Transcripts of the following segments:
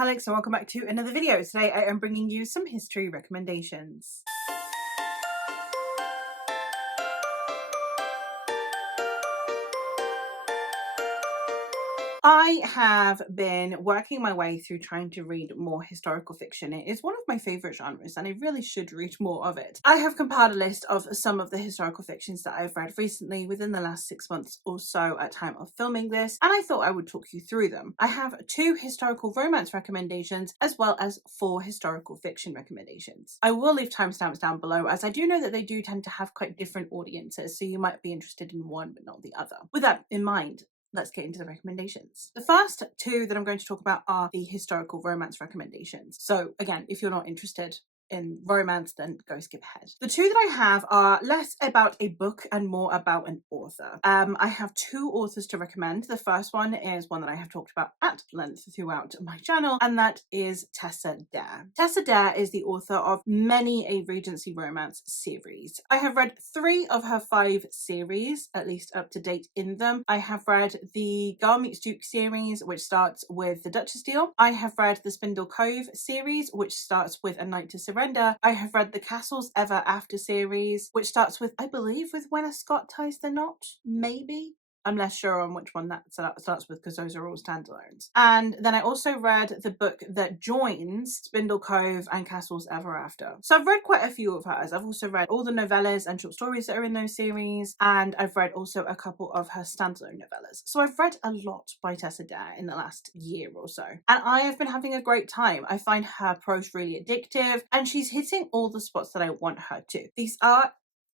Alex, and welcome back to another video. Today I am bringing you some history recommendations. I have been working my way through trying to read more historical fiction. It is one of my favourite genres and I really should read more of it. I have compiled a list of some of the historical fictions that I've read recently within the last 6 months or so at time of filming this, and I thought I would talk you through them. I have 2 historical romance recommendations as well as 4 historical fiction recommendations. I will leave timestamps down below as I do know that they do tend to have quite different audiences, so you might be interested in one but not the other. With that in mind, let's get into the recommendations. The first 2 that I'm going to talk about are the historical romance recommendations. So again, if you're not interested in romance, then go skip ahead. The 2 that I have are less about a book and more about an author. I have 2 authors to recommend. The first one is one that I have talked about at length throughout my channel, and that is Tessa Dare. Tessa Dare is the author of many a Regency romance series. I have read 3 of her 5 series, at least up to date in them. I have read the Girl Meets Duke series, which starts with the Duchess deal. I have read the Spindle Cove series, which starts with A Night to Surrender. I have read the Castles Ever After series, which starts with, I believe, with When a Scot Ties the Knot, maybe? I'm less sure on which one that starts with because those are all standalones. And then I also read the book that joins Spindle Cove and Castles Ever After. So I've read quite a few of hers. I've also read all the novellas and short stories that are in those series, and I've read also a couple of her standalone novellas. So I've read a lot by Tessa Dare in the last year or so, and I have been having a great time. I find her prose really addictive, and she's hitting all the spots that I want her to. These are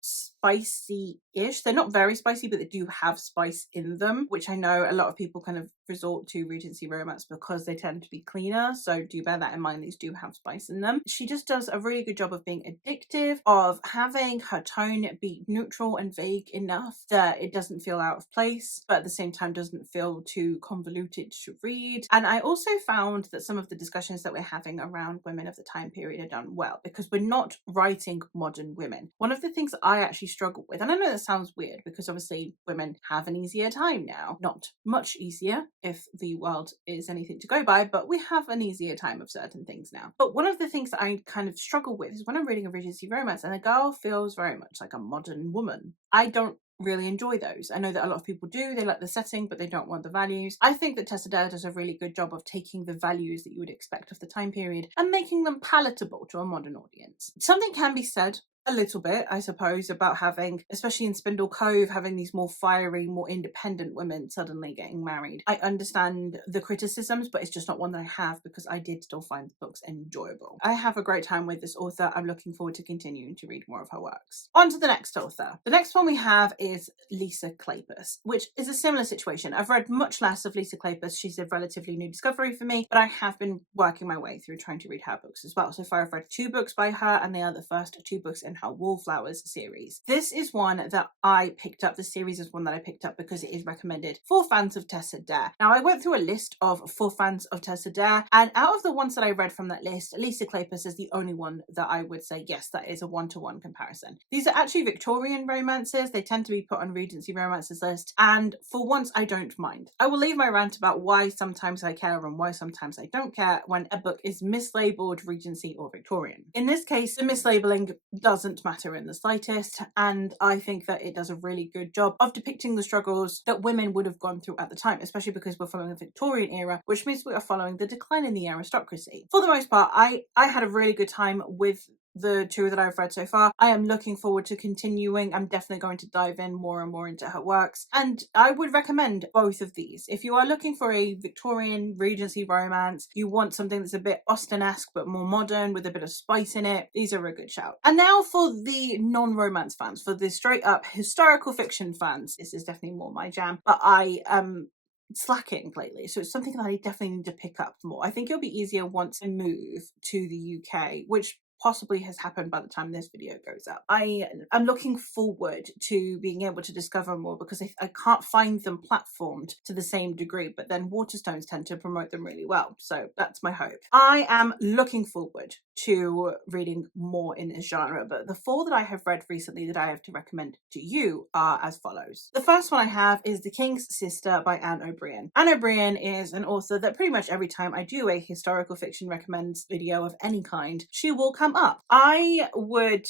spicy-ish. They're not very spicy, but they do have spice in them, which I know a lot of people kind of resort to Regency romance because they tend to be cleaner, so do bear that in mind. These do have spice in them. She just does a really good job of being addictive, of having her tone be neutral and vague enough that it doesn't feel out of place, but at the same time doesn't feel too convoluted to read. And I also found that some of the discussions that we're having around women of the time period are done well, because we're not writing modern women. One of the things I actually struggle with, and I know that sounds weird because obviously women have an easier time now, not much easier if the world is anything to go by, but we have an easier time of certain things now. But one of the things that I kind of struggle with is when I'm reading a Regency romance and a girl feels very much like a modern woman. I don't really enjoy those. I know that a lot of people do. They like the setting, but they don't want the values. I think that Tessa Dare does a really good job of taking the values that you would expect of the time period and making them palatable to a modern audience. Something can be said a little bit, I suppose, about having, especially in Spindle Cove, having these more fiery, more independent women suddenly getting married. I understand the criticisms, but it's just not one that I have because I did still find the books enjoyable. I have a great time with this author. I'm looking forward to continuing to read more of her works. On to the next author. The next one we have is Lisa Kleypas, which is a similar situation. I've read much less of Lisa Kleypas. She's a relatively new discovery for me, but I have been working my way through trying to read her books as well. So far I've read 2 books by her, and they are the first 2 books in her Wallflowers series. This is one that I picked up. The series is one that I picked up because it is recommended for fans of Tessa Dare. Now, I went through a list of for fans of Tessa Dare, and out of the ones that I read from that list, Lisa Kleypas is the only one that I would say, yes, that is a one-to-one comparison. These are actually Victorian romances. They tend to be put on Regency romances list, and for once, I don't mind. I will leave my rant about why sometimes I care and why sometimes I don't care when a book is mislabeled Regency or Victorian. In this case, the mislabeling doesn't matter in the slightest, and I think that it does a really good job of depicting the struggles that women would have gone through at the time, especially because we're following the Victorian era, which means we are following the decline in the aristocracy. For the most part, I had a really good time with the 2 that I've read so far. I am looking forward to continuing. I'm definitely going to dive in more and more into her works, and I would recommend both of these. If you are looking for a Victorian Regency romance, you want something that's a bit Austen-esque but more modern with a bit of spice in it, these are a good shout. And now for the non-romance fans, for the straight up historical fiction fans, this is definitely more my jam, but I am slacking lately, so it's something that I definitely need to pick up more. I think it'll be easier once I move to the UK, which possibly has happened by the time this video goes up. I am looking forward to being able to discover more, because I can't find them platformed to the same degree, but then Waterstones tend to promote them really well. So that's my hope. I am looking forward to reading more in this genre, but the 4 that I have read recently that I have to recommend to you are as follows. The first one I have is The King's Sister by Anne O'Brien. Anne O'Brien is an author that pretty much every time I do a historical fiction recommends video of any kind, she will come up. I would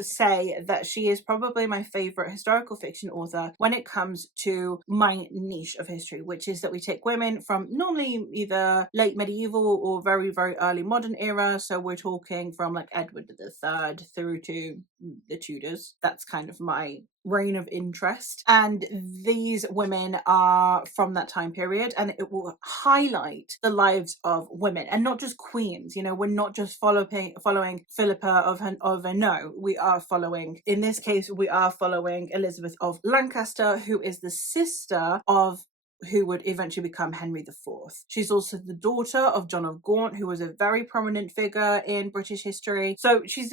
say that she is probably my favorite historical fiction author when it comes to my niche of history, which is that we take women from normally either late medieval or very, very early modern era. So we're talking from like Edward III through to the Tudors. That's kind of my reign of interest, and these women are from that time period, and it will highlight the lives of women and not just queens. You know, we're not just following Philippa of no, we are following, in this case we are following Elizabeth of Lancaster, who is the sister of who would eventually become Henry IV. She's also the daughter of John of Gaunt, who was a very prominent figure in British history. So she's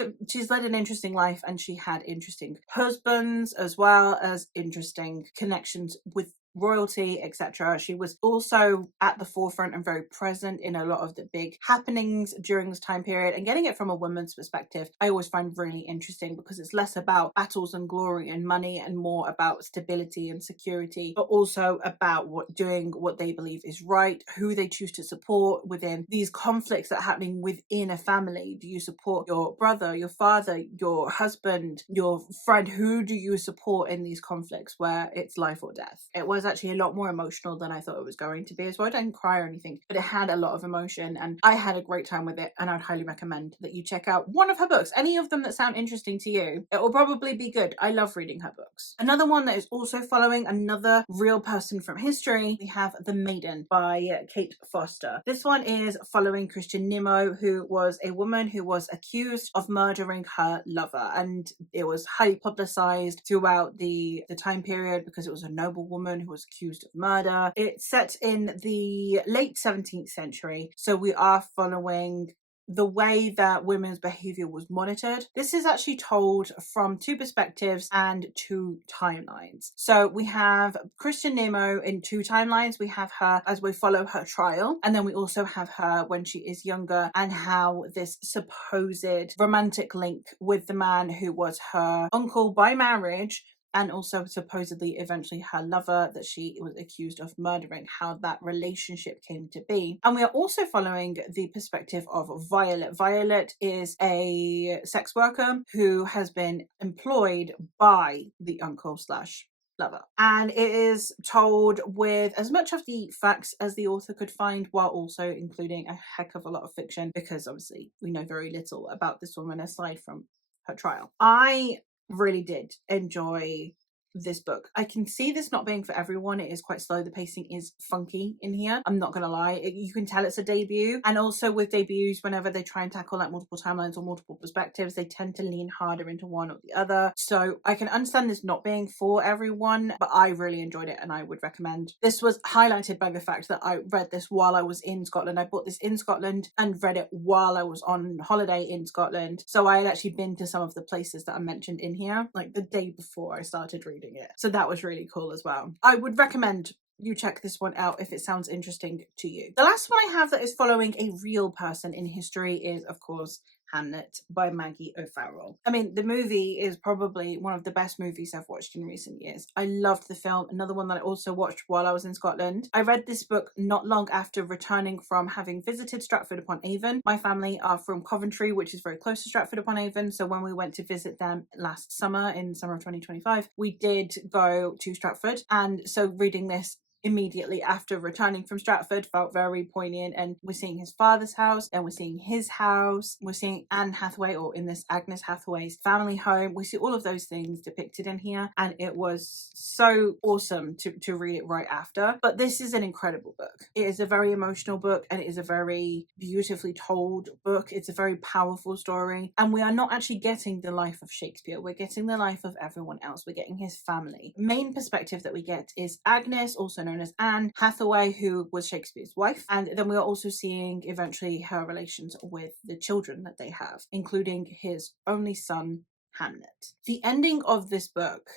led an interesting life, and she had interesting husbands as well as interesting connections with royalty, etc. She was also at the forefront and very present in a lot of the big happenings during this time period, and getting it from a woman's perspective I always find really interesting, because it's less about battles and glory and money and more about stability and security, but also about doing what they believe is right, who they choose to support within these conflicts that are happening within a family. Do you support your brother, your father, your husband, your friend? Who do you support in these conflicts where it's life or death? It was actually a lot more emotional than I thought it was going to be as well. I didn't cry or anything, but it had a lot of emotion, and I had a great time with it, and I'd highly recommend that you check out one of her books. Any of them that sound interesting to you, it will probably be good. I love reading her books. Another one that is also following another real person from history, we have The Maiden by Kate Foster. This one is following Christian Nimmo, who was a woman who was accused of murdering her lover, and it was highly publicized throughout the time period because it was a noble woman who was accused of murder. It's set in the late 17th century, so we are following the way that women's behavior was monitored. This is actually told from 2 perspectives and 2 timelines. So we have Christian Nimmo in 2 timelines. We have her as we follow her trial, and then we also have her when she is younger, and how this supposed romantic link with the man who was her uncle by marriage, and also supposedly eventually her lover that she was accused of murdering, how that relationship came to be. And we are also following the perspective of Violet. Violet is a sex worker who has been employed by the uncle slash lover, and it is told with as much of the facts as the author could find, while also including a heck of a lot of fiction, because obviously we know very little about this woman aside from her trial. I really did enjoy this book. I can see this not being for everyone. It is quite slow. The pacing is funky in here. I'm not gonna lie. You can tell it's a debut, and also with debuts, whenever they try and tackle like multiple timelines or multiple perspectives, they tend to lean harder into one or the other. So I can understand this not being for everyone, but I really enjoyed it and I would recommend. This was highlighted by the fact that I read this while I was in Scotland. I bought this in Scotland and read it while I was on holiday in Scotland. So I had actually been to some of the places that are mentioned in here, like the day before I started reading it. So that was really cool as well. I would recommend you check this one out if it sounds interesting to you. The last one I have that is following a real person in history is, of course, Hamnet by Maggie O'Farrell. I mean, the movie is probably one of the best movies I've watched in recent years. I loved the film. Another one that I also watched while I was in Scotland. I read this book not long after returning from having visited Stratford-upon-Avon. My family are from Coventry, which is very close to Stratford-upon-Avon. So when we went to visit them last summer, in summer of 2025, we did go to Stratford. And so reading this immediately after returning from Stratford felt very poignant, and we're seeing his father's house, and we're seeing his house, we're seeing Anne Hathaway, or in this Agnes Hathaway's family home. We see all of those things depicted in here, and it was so awesome to read it right after. But this is an incredible book. It is a very emotional book, and it is a very beautifully told book. It's a very powerful story, and we are not actually getting the life of Shakespeare. We're getting the life of everyone else. We're getting his family. The main perspective that we get is Agnes, also known known as Anne Hathaway, who was Shakespeare's wife. And then we are also seeing eventually her relations with the children that they have, including his only son, Hamlet. The ending of this book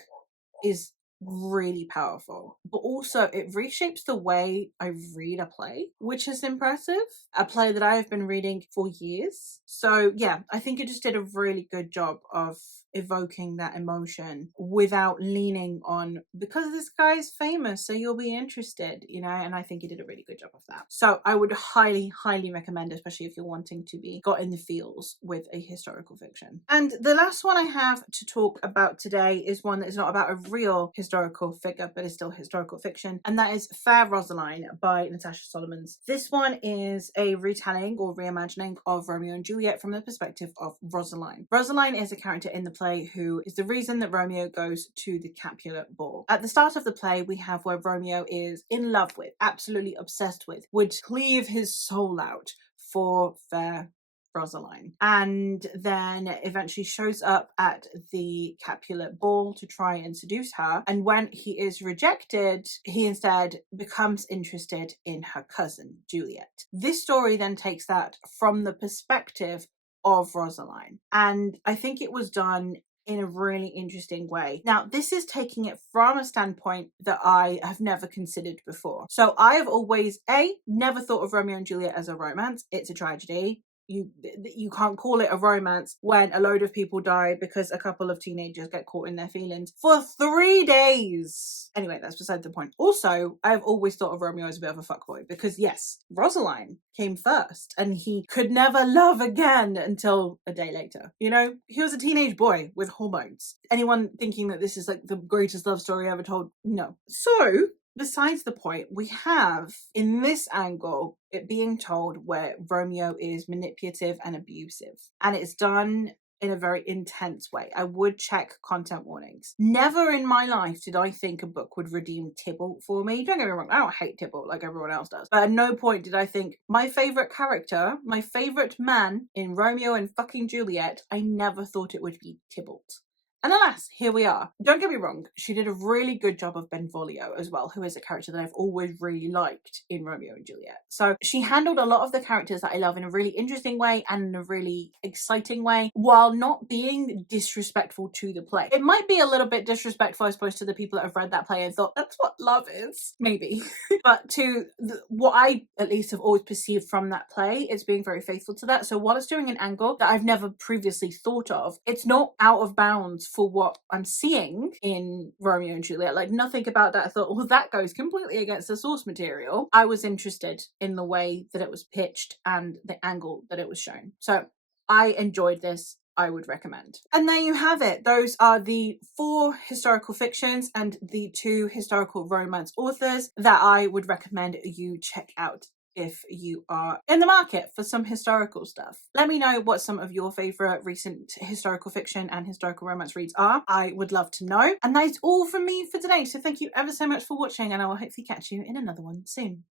is really powerful, but also it reshapes the way I read a play, which is impressive. A play that I have been reading for years. So yeah, I think it just did a really good job of evoking that emotion without leaning on, because this guy is famous, so you'll be interested, you know, and I think he did a really good job of that. So I would highly recommend, especially if you're wanting to be got in the feels with a historical fiction. And the last one I have to talk about today is one that is not about a real historical figure, but is still historical fiction, and that is Fair Rosaline by Natasha Solomons. This one is a retelling or reimagining of Romeo and Juliet from the perspective of Rosaline. Rosaline is a character in the play who is the reason that Romeo goes to the Capulet ball. At the start of the play, we have where Romeo is in love with, absolutely obsessed with, would cleave his soul out for Fair Rosaline, and then eventually shows up at the Capulet ball to try and seduce her, and when he is rejected, he instead becomes interested in her cousin Juliet. This story then takes that from the perspective of Rosaline, and I think it was done in a really interesting way. Now, this is taking it from a standpoint that I have never considered before. So I have always, never thought of Romeo and Juliet as a romance. It's a tragedy. You can't call it a romance when a load of people die because a couple of teenagers get caught in their feelings for 3 days. Anyway, that's beside the point. Also, I've always thought of Romeo as a bit of a fuckboy because yes, Rosaline came first and he could never love again until a day later. You know, he was a teenage boy with hormones. Anyone thinking that this is like the greatest love story ever told? No. So, besides the point, we have in this angle it being told where Romeo is manipulative and abusive, and it's done in a very intense way. I would check content warnings. Never in my life did I think a book would redeem Tybalt for me. Don't get me wrong, I don't hate Tybalt like everyone else does, but at no point did I think my favorite character, my favorite man in Romeo and fucking Juliet, I never thought it would be Tybalt. And alas, here we are. Don't get me wrong, she did a really good job of Benvolio as well, who is a character that I've always really liked in Romeo and Juliet. So she handled a lot of the characters that I love in a really interesting way and in a really exciting way, while not being disrespectful to the play. It might be a little bit disrespectful, I suppose, to the people that have read that play and thought, that's what love is. Maybe. But to what I at least have always perceived from that play, it's being very faithful to that. So while it's doing an angle that I've never previously thought of, it's not out of bounds for what I'm seeing in Romeo and Juliet. Like nothing about that I thought, well, that goes completely against the source material. I was interested in the way that it was pitched and the angle that it was shown. So I enjoyed this. I would recommend. And there you have it. Those are the 4 historical fictions and the 2 historical romance authors that I would recommend you check out if you are in the market for some historical stuff. Let me know what some of your favourite recent historical fiction and historical romance reads are. I would love to know. And that is all from me for today. So thank you ever so much for watching, and I will hopefully catch you in another one soon.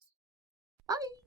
Bye!